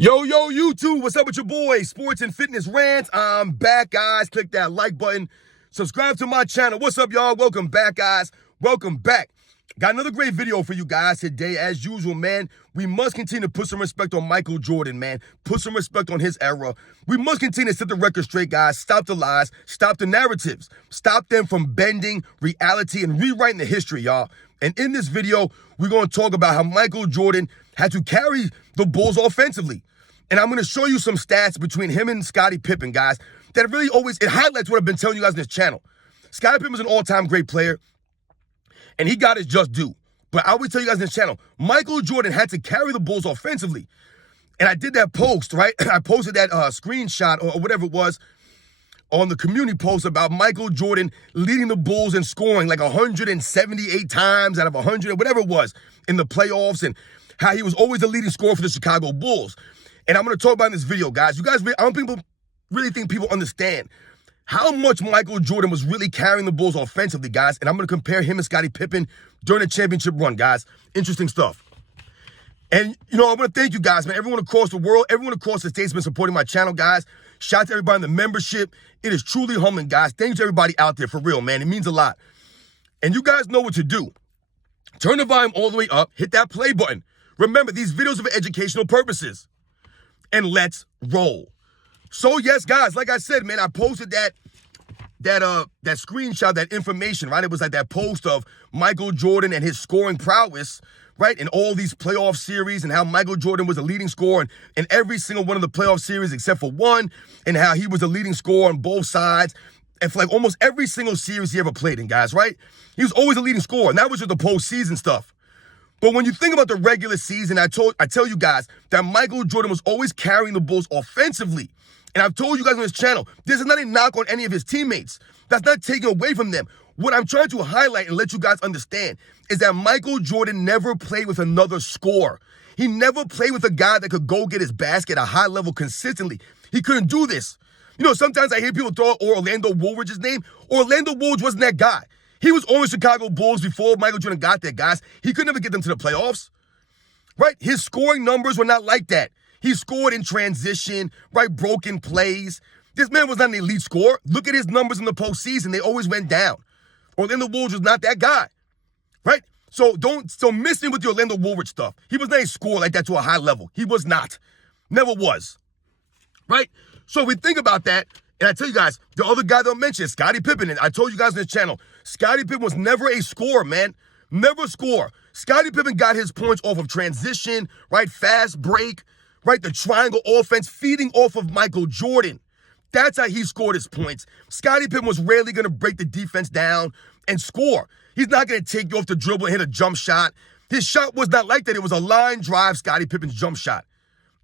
Yo, YouTube, what's up with your boy? Sports and Fitness Rants. I'm back, guys. Click that like button. Subscribe to my channel. What's up, y'all? Welcome back, guys. Welcome back. Got another great video for you guys today. As usual, man, we must continue to put some respect on Michael Jordan, man. Put some respect on his era. We must continue to set the record straight, guys. Stop the lies. Stop the narratives. Stop them from bending reality and rewriting the history, y'all. And in this video, we're going to talk about how Michael Jordan had to carry the Bulls offensively. And I'm going to show you some stats between him and Scottie Pippen, guys, that really it highlights what I've been telling you guys on this channel. Scottie Pippen was an all-time great player, and he got his just due. But I always tell you guys on this channel, Michael Jordan had to carry the Bulls offensively. And I did that post, right? I posted that screenshot or whatever it was on the community post about Michael Jordan leading the Bulls in scoring like 178 times out of 100, whatever it was, in the playoffs, and how he was always the leading scorer for the Chicago Bulls. And I'm going to talk about in this video, guys. You guys, I don't really think people understand how much Michael Jordan was really carrying the Bulls offensively, guys. And I'm going to compare him and Scottie Pippen during the championship run, guys. Interesting stuff. And, I want to thank you guys, man. Everyone across the world, everyone across the state's been supporting my channel, guys. Shout out to everybody in the membership. It is truly humbling, guys. Thank you to everybody out there, for real, man. It means a lot. And you guys know what to do. Turn the volume all the way up. Hit that play button. Remember, these videos are for educational purposes. And let's roll. So yes, guys, like I said, man, I posted that screenshot, that information, right? It was like that post of Michael Jordan and his scoring prowess, right? In all these playoff series, and how Michael Jordan was a leading scorer in every single one of the playoff series except for one, and how he was a leading scorer on both sides, and for like almost every single series he ever played in, guys, right? He was always a leading scorer, and that was just the postseason stuff. But when you think about the regular season, I tell you guys that Michael Jordan was always carrying the Bulls offensively. And I've told you guys on this channel, this is not a knock on any of his teammates. That's not taken away from them. What I'm trying to highlight and let you guys understand is that Michael Jordan never played with another scorer. He never played with a guy that could go get his basket at a high level consistently. He couldn't do this. Sometimes I hear people throw out Orlando Woolridge's name. Orlando Woolridge wasn't that guy. He was on the Chicago Bulls before Michael Jordan got there, guys. He could never get them to the playoffs, right? His scoring numbers were not like that. He scored in transition, right? Broken plays. This man was not an elite scorer. Look at his numbers in the postseason. They always went down. Orlando Woolridge was not that guy, right? So miss him with the Orlando Woolridge stuff. He was not a scorer like that to a high level. He was not. Never was, right? So we think about that. And I tell you guys, the other guy that I mentioned, Scottie Pippen, and I told you guys on this channel, Scottie Pippen was never a scorer, man. Never a scorer. Scottie Pippen got his points off of transition, right? Fast break, right? The triangle offense, feeding off of Michael Jordan. That's how he scored his points. Scottie Pippen was rarely going to break the defense down and score. He's not going to take you off the dribble and hit a jump shot. His shot was not like that. It was a line drive, Scottie Pippen's jump shot.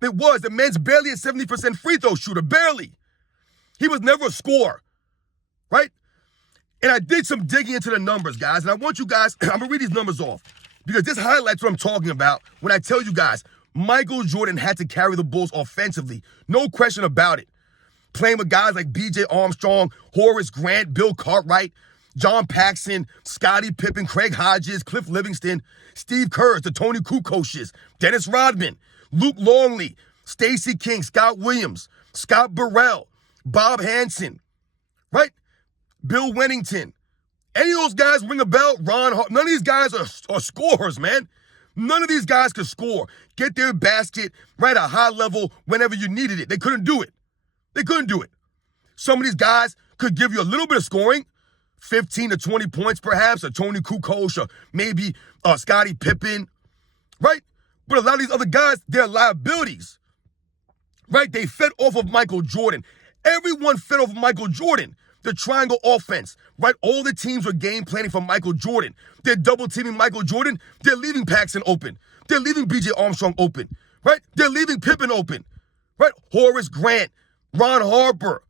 It was. The man's barely a 70% free throw shooter, barely. He was never a scorer, right? And I did some digging into the numbers, guys. And I want you guys, I'm going to read these numbers off because this highlights what I'm talking about when I tell you guys, Michael Jordan had to carry the Bulls offensively. No question about it. Playing with guys like B.J. Armstrong, Horace Grant, Bill Cartwright, John Paxson, Scottie Pippen, Craig Hodges, Cliff Livingston, Steve Kerr, the Tony Kukoshes, Dennis Rodman, Luke Longley, Stacey King, Scott Williams, Scott Burrell, Bob Hansen, right? Bill Wennington. Any of those guys ring a bell? Ron Hart. None of these guys are scorers, man. None of these guys could score. Get their basket right at a high level whenever you needed it. They couldn't do it. They couldn't do it. Some of these guys could give you a little bit of scoring, 15 to 20 points perhaps, a Tony Kukoc, or maybe Scottie Pippen, right? But a lot of these other guys, they're liabilities, right? They fed off of Michael Jordan. Everyone fed off of Michael Jordan. The triangle offense, right? All the teams were game planning for Michael Jordan. They're double teaming Michael Jordan. They're leaving Paxson open. They're leaving B.J. Armstrong open, right? They're leaving Pippen open, right? Horace Grant, Ron Harper,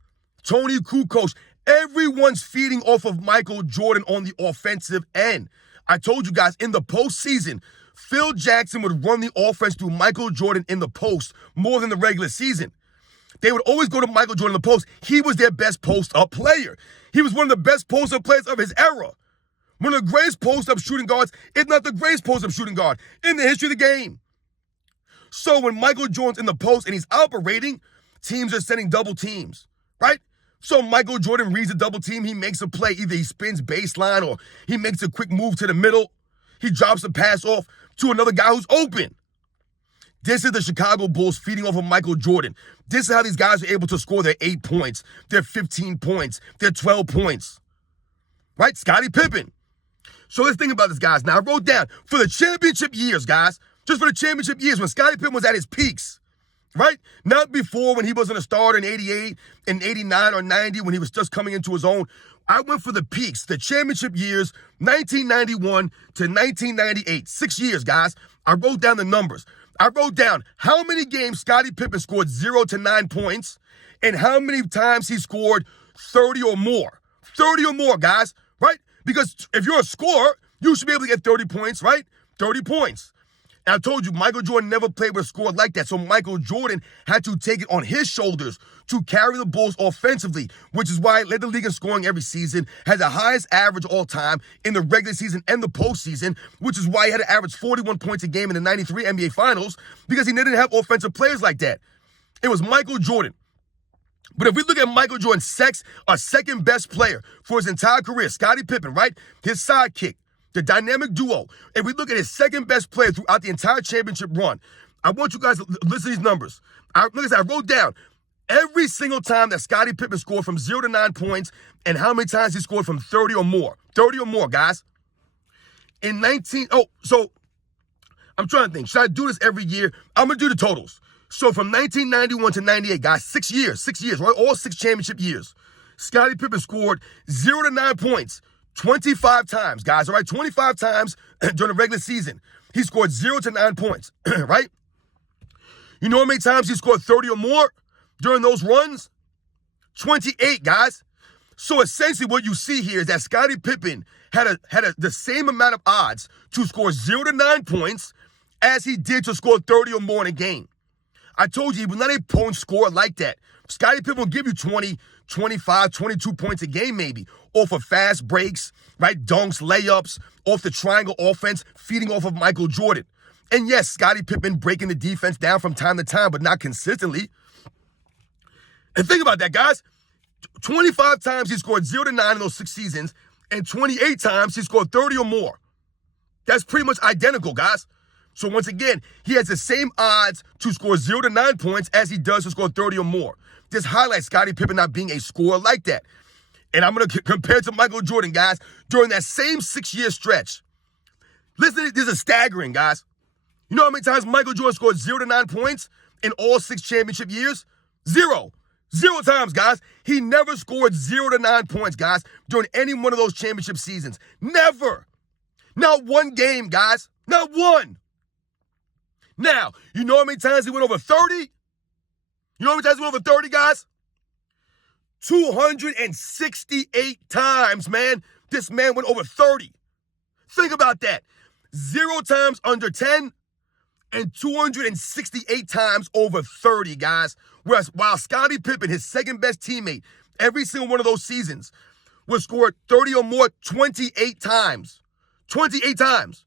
Tony Kukoc. Everyone's feeding off of Michael Jordan on the offensive end. I told you guys in the postseason, Phil Jackson would run the offense through Michael Jordan in the post more than the regular season. They would always go to Michael Jordan in the post. He was their best post-up player. He was one of the best post-up players of his era. One of the greatest post-up shooting guards, if not the greatest post-up shooting guard in the history of the game. So when Michael Jordan's in the post and he's operating, teams are sending double teams, right? So Michael Jordan reads a double team, he makes a play. Either he spins baseline or he makes a quick move to the middle. He drops a pass off to another guy who's open. This is the Chicago Bulls feeding off of Michael Jordan. This is how these guys are able to score their 8 points, their 15 points, their 12 points. Right? Scottie Pippen. So let's think about this, guys. Now, I wrote down for the championship years, guys, just for the championship years when Scottie Pippen was at his peaks, right? Not before when he wasn't a starter in 88 and 89 or 90 when he was just coming into his own. I went for the peaks, the championship years, 1991 to 1998. 6 years, guys. I wrote down the numbers. I wrote down how many games Scottie Pippen scored 0 to 9 points and how many times he scored 30 or more. 30 or more, guys, right? Because if you're a scorer, you should be able to get 30 points, right? 30 points. And I told you, Michael Jordan never played with a score like that. So Michael Jordan had to take it on his shoulders to carry the Bulls offensively, which is why he led the league in scoring every season, had the highest average all time in the regular season and the postseason, which is why he had to average 41 points a game in the 93 NBA Finals, because he didn't have offensive players like that. It was Michael Jordan. But if we look at Michael Jordan's second best player for his entire career, Scottie Pippen, right? His sidekick, the dynamic duo. If we look at his second best player throughout the entire championship run, I want you guys to listen to these numbers. I wrote down every single time that Scottie Pippen scored from 0 to 9 points and how many times he scored from 30 or more. 30 or more, guys. So I'm trying to think. Should I do this every year? I'm going to do the totals. So from 1991 to 98, guys, 6 years, right? All 6 championship years. Scottie Pippen scored 0 to 9 points 25 times, guys, all right? 25 times during the regular season. He scored 0 to 9 points, right? You know how many times he scored 30 or more during those runs? 28, guys. So essentially what you see here is that Scottie Pippen had the same amount of odds to score 0 to 9 points as he did to score 30 or more in a game. I told you, he was not a point scorer like that. Scottie Pippen will give you 20, 25, 22 points a game maybe, off of fast breaks, right? Dunks, layups, off the triangle offense, feeding off of Michael Jordan. And yes, Scottie Pippen breaking the defense down from time to time, but not consistently. And think about that, guys. 25 times he scored 0 to 9 in those 6 seasons, and 28 times he scored 30 or more. That's pretty much identical, guys. So once again, he has the same odds to score 0 to 9 points as he does to score 30 or more. This highlights Scottie Pippen not being a scorer like that. And I'm going to compare it to Michael Jordan, guys, during that same 6-year stretch. Listen, this is staggering, guys. You know how many times Michael Jordan scored 0 to 9 points in all 6 championship years? 0. 0 times, guys. He never scored 0 to 9 points, guys, during any one of those championship seasons. Never. Not one game, guys. Not one. Now, you know how many times he went over 30? You know how many times he went over 30, guys? 268 times, man. This man went over 30. Think about that. 0 times under 10 and 268 times over 30, guys. Whereas while Scottie Pippen, his second best teammate, every single one of those seasons, was scored 30 or more 28 times. 28 times.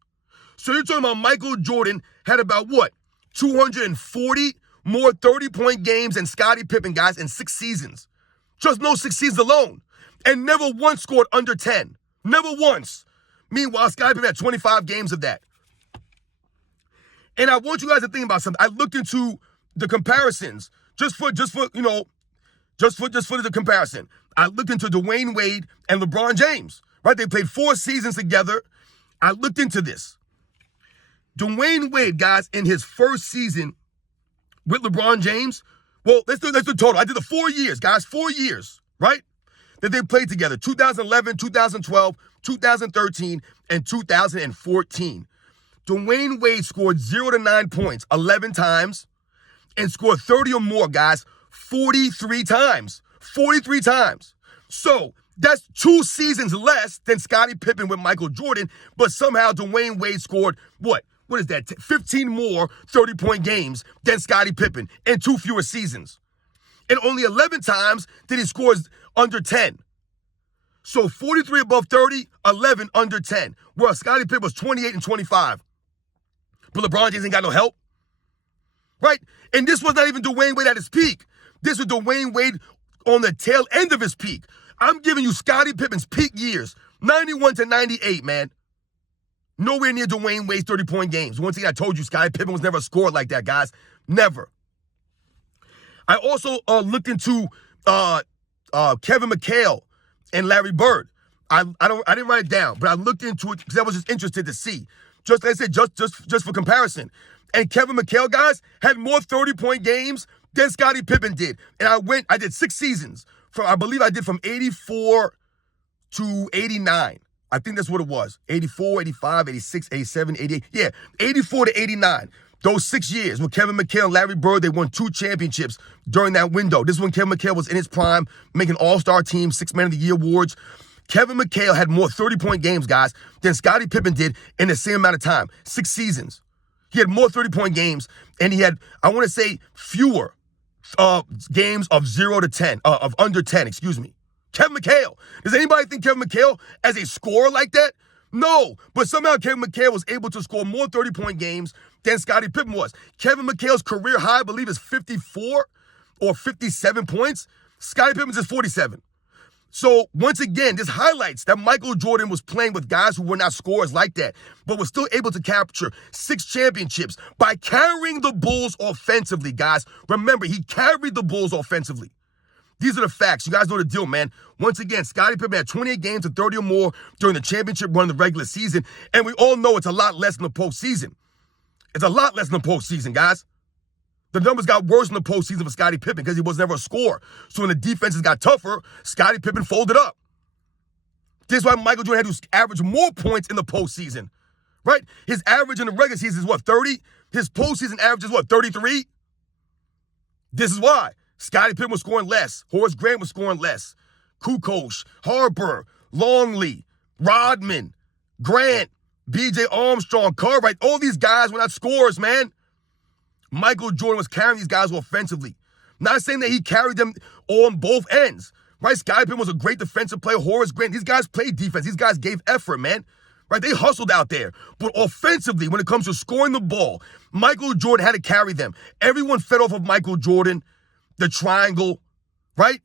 So you're talking about Michael Jordan had about what? 240 more 30-point games than Scottie Pippen, guys, in 6 seasons. Just those 6 seasons alone. And never once scored under 10. Never once. Meanwhile, Scottie Pippen had 25 games of that. And I want you guys to think about something. I looked into the comparisons just for the comparison. I looked into Dwayne Wade and LeBron James, right? They played 4 seasons together. I looked into this. Dwayne Wade, guys, in his first season with LeBron James, well, let's do total. I did the 4 years, guys, 4 years, right? That they played together, 2011, 2012, 2013, and 2014. Dwayne Wade scored 0 to 9 points 11 times and scored 30 or more, guys, 43 times. 43 times. So that's 2 seasons less than Scottie Pippen with Michael Jordan, but somehow Dwayne Wade scored what? What is that? 15 more 30-point games than Scottie Pippen in 2 fewer seasons. And only 11 times did he score under 10. So 43 above 30, 11 under 10. Whereas Scottie Pippen was 28 and 25. But LeBron James ain't got no help. right? And this was not even Dwayne Wade at his peak. This was Dwayne Wade on the tail end of his peak. I'm giving you Scottie Pippen's peak years, 91 to 98, man. Nowhere near Dwayne Wade's 30-point games. Once again, I told you, Scottie Pippen was never scored like that, guys. Never. I also looked into Kevin McHale and Larry Bird. I didn't write it down, but I looked into it because I was just interested to see. Just like I said, just for comparison. And Kevin McHale, guys, had more 30-point games than Scottie Pippen did. And I did 6 seasons. I believe I did from 84 to 89. I think that's what it was. 84, 85, 86, 87, 88. Yeah, 84 to 89. Those 6 years with Kevin McHale and Larry Bird, they won 2 championships during that window. This is when Kevin McHale was in his prime, making all-star team, 6 Man of the Year awards. Kevin McHale had more 30-point games, guys, than Scottie Pippen did in the same amount of time, 6 seasons. He had more 30-point games, and he had, I want to say, fewer games of 0 to 10, of under 10, excuse me. Kevin McHale. Does anybody think Kevin McHale as a scorer like that? No, but somehow Kevin McHale was able to score more 30-point games than Scottie Pippen was. Kevin McHale's career high, I believe, is 54 or 57 points. Scottie Pippen's is 47. So, once again, this highlights that Michael Jordan was playing with guys who were not scorers like that, but was still able to capture 6 championships by carrying the Bulls offensively, guys. Remember, he carried the Bulls offensively. These are the facts. You guys know the deal, man. Once again, Scottie Pippen had 28 games of 30 or more during the championship run in the regular season, and we all know it's a lot less in the postseason. It's a lot less in the postseason, guys. The numbers got worse in the postseason for Scottie Pippen because he was never a scorer. So when the defenses got tougher, Scottie Pippen folded up. This is why Michael Jordan had to average more points in the postseason, right? His average in the regular season is what, 30? His postseason average is what, 33? This is why. Scottie Pippen was scoring less. Horace Grant was scoring less. Kukoc, Harper, Longley, Rodman, Grant, B.J. Armstrong, Cartwright, all these guys were not scorers, man. Michael Jordan was carrying these guys offensively. Not saying that he carried them on both ends, right? Scottie Pippen was a great defensive player. Horace Grant, these guys played defense. These guys gave effort, man. Right? They hustled out there. But offensively, when it comes to scoring the ball, Michael Jordan had to carry them. Everyone fed off of Michael Jordan, the triangle, right?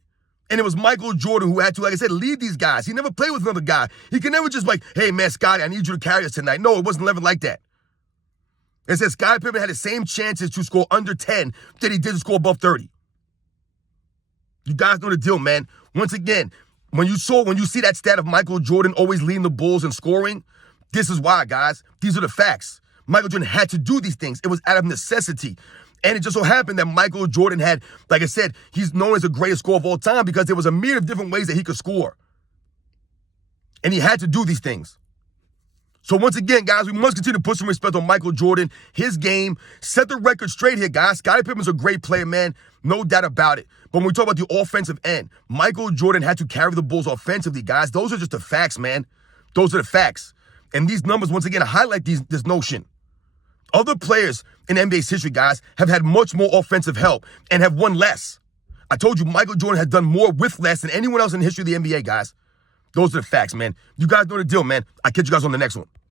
And it was Michael Jordan who had to, like I said, lead these guys. He never played with another guy. He can never just like, hey, man, Scottie, I need you to carry us tonight. No, it wasn't never like that. It says Scottie Pippen had the same chances to score under 10 that he did to score above 30. You guys know the deal, man. Once again, when you see that stat of Michael Jordan always leading the Bulls in scoring, this is why, guys. These are the facts. Michael Jordan had to do these things. It was out of necessity. And it just so happened that Michael Jordan had, like I said, he's known as the greatest scorer of all time because there was a myriad of different ways that he could score. And he had to do these things. So once again, guys, we must continue to put some respect on Michael Jordan, his game. Set the record straight here, guys. Scottie Pippen's a great player, man. No doubt about it. But when we talk about the offensive end, Michael Jordan had to carry the Bulls offensively, guys. Those are just the facts, man. Those are the facts. And these numbers, once again, highlight this notion. Other players in NBA's history, guys, have had much more offensive help and have won less. I told you Michael Jordan has done more with less than anyone else in the history of the NBA, guys. Those are the facts, man. You guys know the deal, man. I'll catch you guys on the next one.